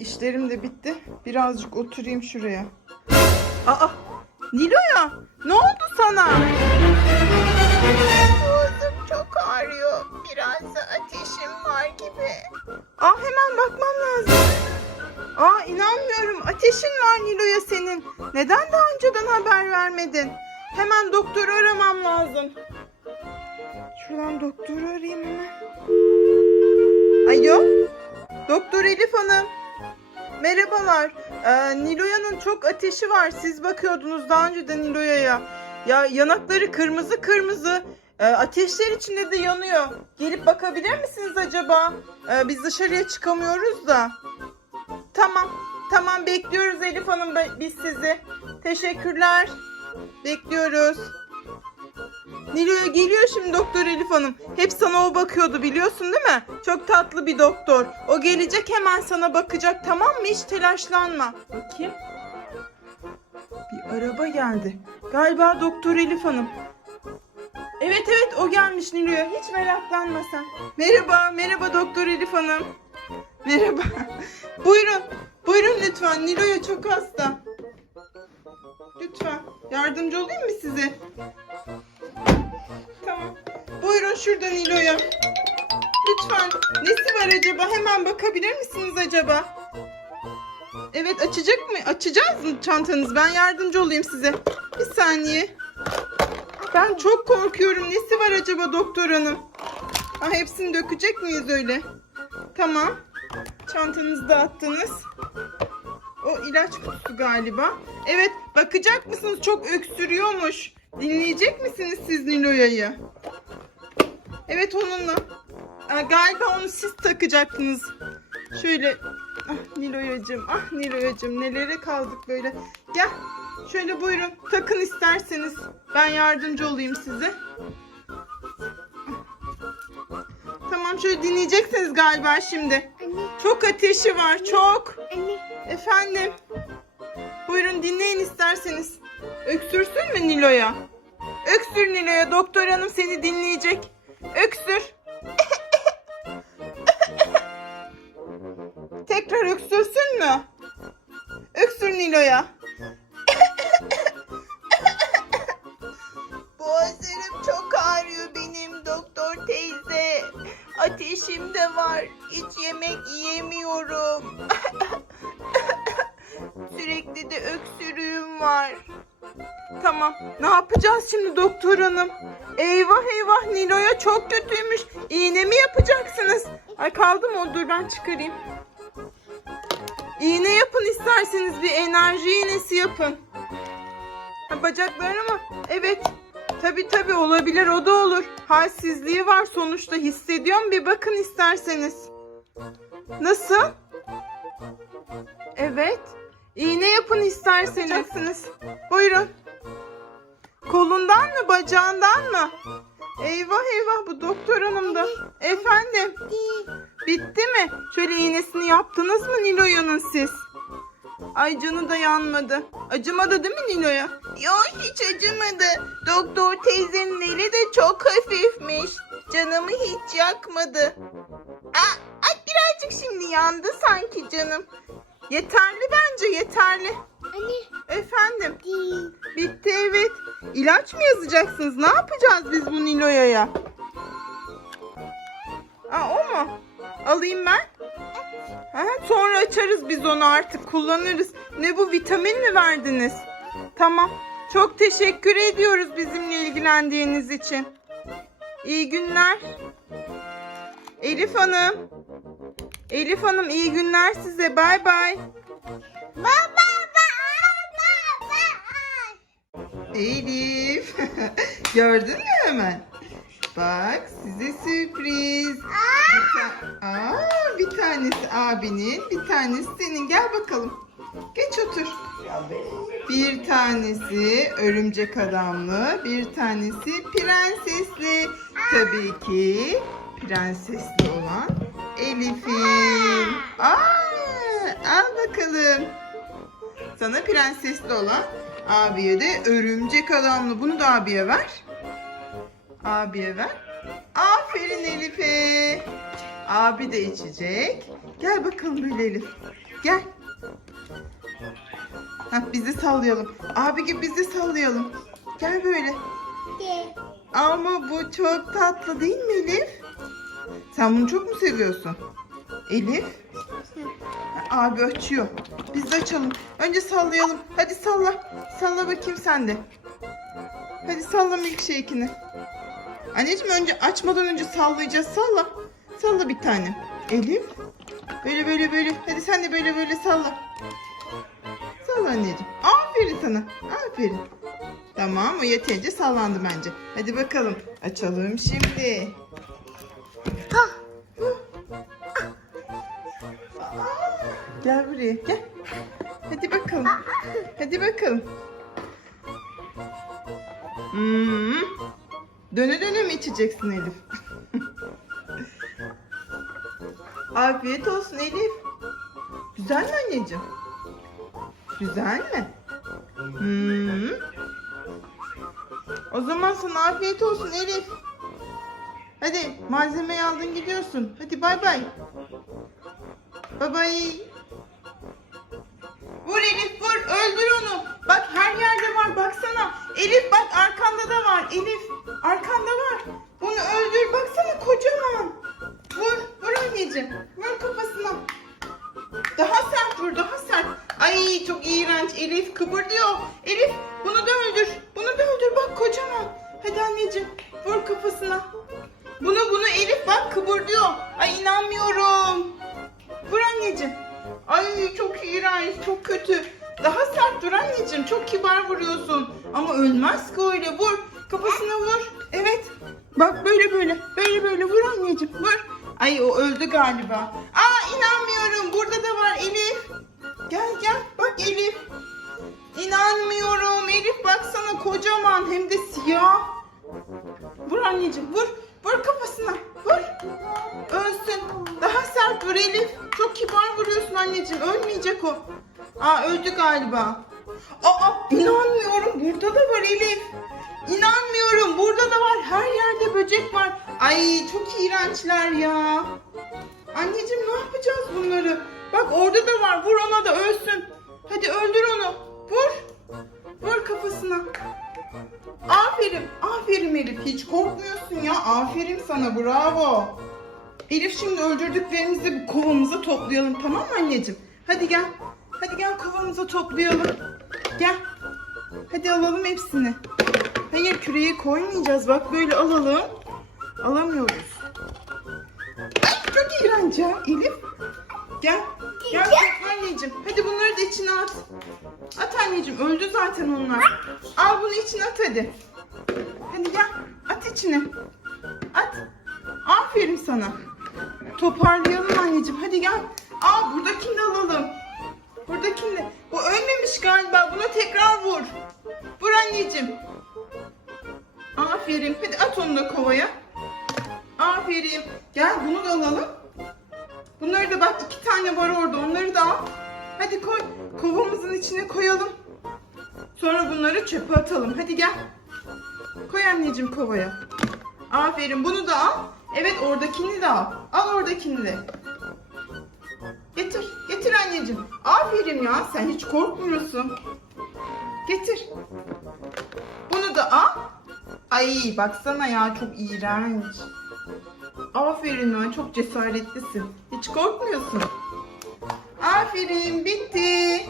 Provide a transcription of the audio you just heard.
işlerim de bitti. Birazcık oturayım şuraya. Aa, Nilo'ya ne oldu sana? Boğazım çok ağrıyor. Biraz da ateşim var gibi. Aa hemen bakmam lazım. Aa inanmıyorum. Ateşin var Nilo'ya senin. Neden daha önceden haber vermedin? Hemen doktoru aramam lazım. Şuradan doktoru arayayım hemen. Alo. Doktor Elif Hanım. Merhabalar. Ee, Nilo'yanın çok ateşi var. Siz bakıyordunuz daha önce de Nilo'ya. Ya yanakları kırmızı kırmızı. Ee, ateşler içinde de yanıyor. Gelip bakabilir misiniz acaba? Ee, biz dışarıya çıkamıyoruz da. Tamam. Tamam bekliyoruz Elif Hanım biz sizi. Teşekkürler. Bekliyoruz. Nilo'ya geliyor şimdi doktor Elif Hanım. Hep sana o bakıyordu biliyorsun değil mi? Çok tatlı bir doktor. O gelecek hemen sana bakacak tamam mı? Hiç telaşlanma. Bakayım. Bir araba geldi. Galiba doktor Elif Hanım. Evet evet o gelmiş Nilo'ya. Hiç meraklanma sen. Merhaba, merhaba doktor Elif Hanım. Merhaba. buyurun, buyurun lütfen. Nilo'ya çok hasta. Lütfen yardımcı olayım mı size? Tamam. Buyurun şurada Nilo'ya. Lütfen. Nesi var acaba? Hemen bakabilir misiniz acaba? Evet açacak mı? Açacağız mı çantanızı? Ben yardımcı olayım size. Bir saniye. Ben çok korkuyorum. Nesi var acaba doktor hanım? Ah, hepsini dökecek miyiz öyle? Tamam. Çantanızı dağıttınız. O ilaç kutusu galiba. Evet bakacak mısınız? Çok öksürüyormuş. Dinleyecek misiniz siz Nilo'ya'yı? Evet onunla. Aa, galiba onu siz takacaktınız. Şöyle. Ah Nilo'yacığım. Ah Nilo'yacığım. Nelere kaldık böyle. Gel. Şöyle buyurun. Takın isterseniz. Ben yardımcı olayım size. Tamam şöyle dinleyeceksiniz galiba şimdi. Anne, Çok ateşi var. Çok. anne. Efendim. Buyurun dinleyin isterseniz. Öksürsün mü Nilo'ya? Öksür Nilo'ya. Doktor hanım seni dinleyecek. Öksür. Tekrar öksürsün mü? Öksür Nilo'ya. Boğazlarım çok ağrıyor benim doktor teyze. Ateşim de var. Hiç yemek yiyemiyorum. Sürekli de öksürüğüm var. Tamam. Ne yapacağız şimdi doktor hanım? Eyvah eyvah Nilo'ya çok kötüymüş. İğne mi yapacaksınız? Ay kaldı mı o? Dur ben çıkarayım. İğne yapın isterseniz bir enerji iğnesi yapın. Ha, bacaklarına mı? Evet. Tabi tabi olabilir o da olur. Halsizliği var sonuçta hissediyorum bir bakın isterseniz. Nasıl? Evet. İğne yapın isterseniz. Buyurun. Kolundan mı bacağından mı? Eyvah eyvah bu doktor hanım da. Efendim bitti mi? Şöyle iğnesini yaptınız mı Nilo'yanın siz? Ay canı da yanmadı. Acımadı değil mi Nilo'ya? Yok hiç acımadı. Doktor teyzenin eli de çok hafifmiş. Canımı hiç yakmadı. Aa, ay birazcık şimdi yandı sanki canım. Yeterli bence yeterli. Anne Efendim değil. bitti evet. İlaç mı yazacaksınız? Ne yapacağız biz bu Nilo'ya? Aa o mu? Alayım ben. Ha, sonra açarız biz onu artık kullanırız. Ne bu vitamin mi verdiniz? Tamam. Çok teşekkür ediyoruz bizimle ilgilendiğiniz için. İyi günler. Elif Hanım. Elif Hanım iyi günler size. Bay bay. Baba Elif. Gördün mü hemen? Bak size sürpriz. Ta- Aa, bir tanesi abinin, bir tanesi senin. Gel bakalım. Geç otur. Bir tanesi örümcek adamlı, bir tanesi prensesli. Tabii ki prensesli olan Elif'in. Aa, al bakalım. Sana prensesli olan abiye de örümcek adamlı. Bunu da abiye ver. Abiye ver. Aferin Elif'e. Abi de içecek. Gel bakalım böyle Elif. Gel. Heh, bizi sallayalım. Abi gibi bizi sallayalım. Gel böyle. Ama bu çok tatlı değil mi Elif? Sen bunu çok mu seviyorsun? Elif? Abi açıyor. Biz de açalım. Önce sallayalım. Hadi salla. Salla bakayım sen de. Hadi salla milkshake'ini. Anneciğim önce açmadan önce sallayacağız. Salla. Salla bir tane. Elif. Böyle böyle böyle. Hadi sen de böyle böyle salla. Salla anneciğim. Aferin sana. Aferin. Tamam o yeterince sallandı bence. Hadi bakalım. Açalım şimdi. Hah. Gel buraya gel. Hadi bakalım. Hadi bakalım. Hmm. Döne döne mi içeceksin Elif? Afiyet olsun Elif. Güzel mi anneciğim? Güzel mi? Hmm. O zaman sana afiyet olsun Elif. Hadi malzemeyi aldın gidiyorsun. Hadi bay bay. Bay bay. Vur Elif vur öldür onu. Bak her yerde var baksana. Elif bak arkanda da var Elif. Arkanda var. Bunu öldür baksana kocaman. Vur vur anneciğim. Vur kafasına. Daha sert vur daha sert. Ay çok iğrenç Elif kıpırdıyor. Elif bunu da öldür. Bunu da öldür bak kocaman. Hadi anneciğim vur kafasına. Bunu bunu Elif bak kıpırdıyor. Ay inanmıyorum. Vur anneciğim. Ay çok iğrenç, çok kötü. Daha sert dur anneciğim. Çok kibar vuruyorsun. Ama ölmez ki öyle. Vur. Kafasına vur. Evet. Bak böyle böyle. Böyle böyle vur anneciğim. Vur. Ay o öldü galiba. Aa inanmıyorum. Burada da var Elif. Gel gel. Bak Elif. İnanmıyorum. Elif baksana kocaman hem de siyah. Vur anneciğim vur. Vur kafasına. Vur. Ölsün. Daha sert vur Elif. Çok kibar vuruyorsun anneciğim. Ölmeyecek o. Aa öldü galiba. Aa inanmıyorum. Burada da var Elif. İnanmıyorum. Burada da var. Her yerde böcek var. Ay çok iğrençler ya. Anneciğim ne yapacağız bunları? Bak orada da var. Vur ona da ölsün. Hadi öldür onu. Vur. Vur kafasına. Aferin, aferin Elif. Hiç korkmuyorsun ya. Aferin sana, bravo. Elif şimdi öldürdüklerimizi kovamıza toplayalım tamam mı anneciğim? Hadi gel. Hadi gel kovamıza toplayalım. Gel. Hadi alalım hepsini. Hayır küreği koymayacağız. Bak böyle alalım. Alamıyoruz. Ay çok iğrenç ya Elif. Gel. Gel anneciğim. Hadi bunları da içine at. At anneciğim. Öldü zaten onlar. Al bunu içine at hadi. Hadi gel. At içine. At. Aferin sana. Toparlayalım anneciğim. Hadi gel. Aa buradakini de alalım. Buradakini de. Bu ölmemiş galiba. Buna tekrar vur. Vur anneciğim. Aferin. Hadi at onu da kovaya. Aferin. Gel bunu da alalım. Bunları da bak iki tane var orada. Onları da al. Hadi koy. Kovamızın içine koyalım. Sonra bunları çöpe atalım. Hadi gel. Koy anneciğim kovaya. Aferin bunu da al. Evet oradakini de al. Al oradakini de. Getir. Getir anneciğim. Aferin ya sen hiç korkmuyorsun. Getir. Bunu da al. Ay baksana ya çok iğrenç. Aferin ya çok cesaretlisin. Hiç korkmuyorsun. Aferin bitti.